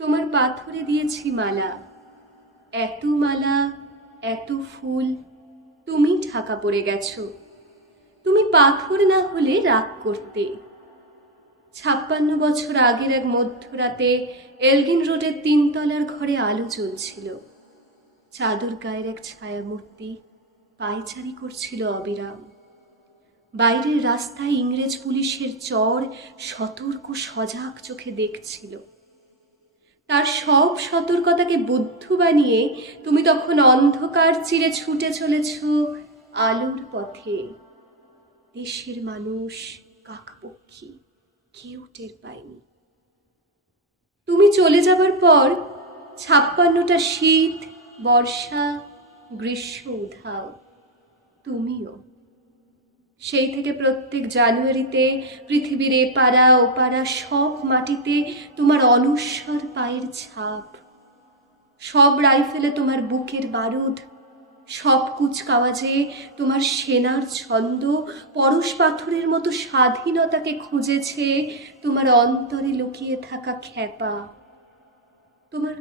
তোমার পাথরে দিয়েছি মালা, এত মালা, এত ফুল, তুমি ঢাকা পড়ে গেছো। তুমি পাথর না হলে রাগ করতে। 56 বছর আগের এক মধ্যরাতে এলগিন রোডের 3 তলার ঘরে আলো জ্বলছিল। চাদর গায়ের এক ছায়ামূর্তি পায়চারি করছিল অবিরাম। বাইরের রাস্তায় ইংরেজ পুলিশের চর সতর্ক সজাগ চোখে দেখছিল। তার সব সতর্কতাকে বুদ্ধ বানিয়ে তুমি তখন অন্ধকার চিরে ছুটে চলেছ আলোর পথে। দেশের মানুষ, কাকপক্ষী কেউ টের পায়নি। তুমি চলে যাবার পর 56টা শীত, বর্ষা, গ্রীষ্ম উধাও, তুমিও। সেই থেকে প্রত্যেক জানুয়ারিতে পৃথিবীর এপাড়া ওপাড়া সব মাটিতে তোমার অনশ্বর পায়ের ছাপ। সব রাইফেলে তোমার বুকের বারুদ, সব কুচকাওয়াজে তোমার সেনার ছন্দ পরশ পাথরের মতো স্বাধীনতাকে খুঁজেছে তোমার অন্তরে লুকিয়ে থাকা খ্যাপা। তোমার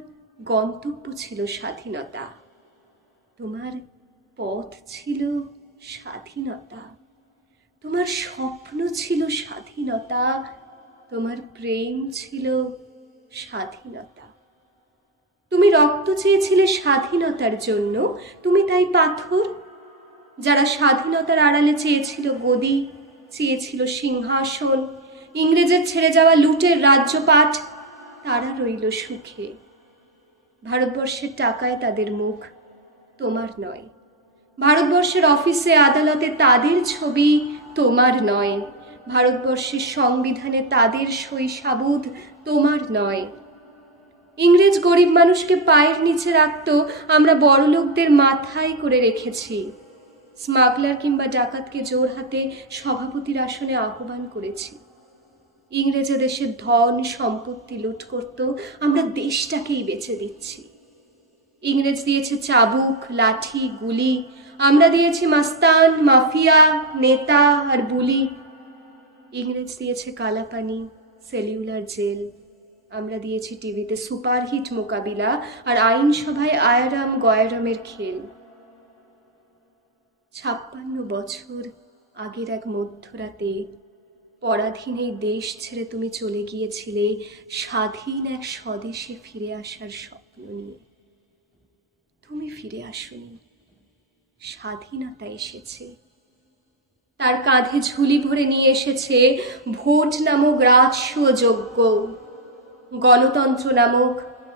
গন্তব্য ছিল স্বাধীনতা, তোমার পথ ছিল স্বাধীনতা, তোমার স্বপ্ন ছিল স্বাধীনতা, তোমার প্রেম ছিল স্বাধীনতা। তুমি রক্ত চেয়েছিলে স্বাধীনতার জন্য, তুমি তাই পাথর। যারা স্বাধীনতার আড়ালে চেয়েছিল গদি, চেয়েছিল সিংহাসন, ইংরেজের ছেড়ে যাওয়া লুটের রাজ্যপাট, তারা রইল সুখে। ভারতবর্ষের টাকায় তাদের মুখ, তোমার নয়। ভারতবর্ষের অফিসে আদালতে তাদের ছবি, তোমার নয়। ভারতবর্ষের সংবিধানে তাদের সই সাবুদ, তোমার নয়। ইংরেজ গরিব মানুষকে পায়ের নিচে রাখত, আমরা বড়লোকদের মাথায় করে রেখেছি। স্মাগলার কিংবা ডাকাতকে জোরহাতে সভাপতির আসনে আহ্বান করেছি। ইংরেজ দেশের ধন সম্পত্তি লুট করত, আমরা দেশটাকেই বেচে দিচ্ছি। ইংরেজ দিয়েছে চাবুক, লাঠি, গুলি, আমরা দিয়েছি মাস্তান, মাফিয়া, নেতা আর বুলি। ইংরেজ দিয়েছে কালাপানি, সেলুলার জেল, আমরা দিয়েছি টিভিতে সুপারহিট মোকাবিলা আর আইনসভায় আয়ারাম গয়ারামের খেল। 56 বছর আগের এক মধ্যরাতে পরাধীন এই দেশ ছেড়ে তুমি চলে গিয়েছিলে স্বাধীন এক স্বদেশে ফিরে আসার স্বপ্ন নিয়ে। তুমি ফিরে আসোনি, স্বাধীনতা এসেছে। তার কাঁধে ঝুলি ভরে নিয়ে এসেছে ভোট নামক রাজস্ব যজ্ঞ, গণতন্ত্র নামক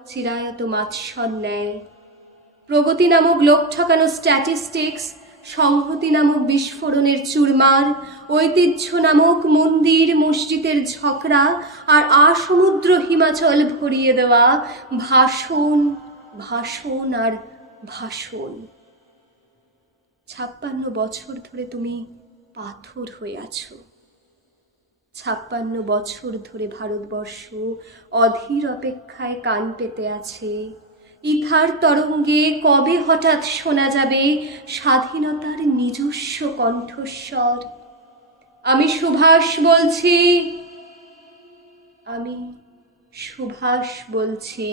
চিরায়ত মাৎসর ন্যায়, প্রগতি নামক লোক ঠকানো স্ট্যাটিস্টিক্স, সংহতি নামক বিস্ফোরণের চুরমার, ঐতিহ্য নামক মন্দির মসজিদের ঝকড়া, আর আসমুদ্র হিমাচল ভরিয়ে দেওয়া ভাষণ, ভাষণ আর ভাষণ। 56 বছর ধরে তুমি পাথর হয়ে আছো। 56 বছর ধরে ভারতবর্ষ অধীর অপেক্ষায় কান পেতে আছে। ইথার তরঙ্গে কবে হঠাৎ শোনা যাবে স্বাধীনতার নিজস্ব কণ্ঠস্বর। আমি সুভাষ বলছি, আমি সুভাষ বলছি।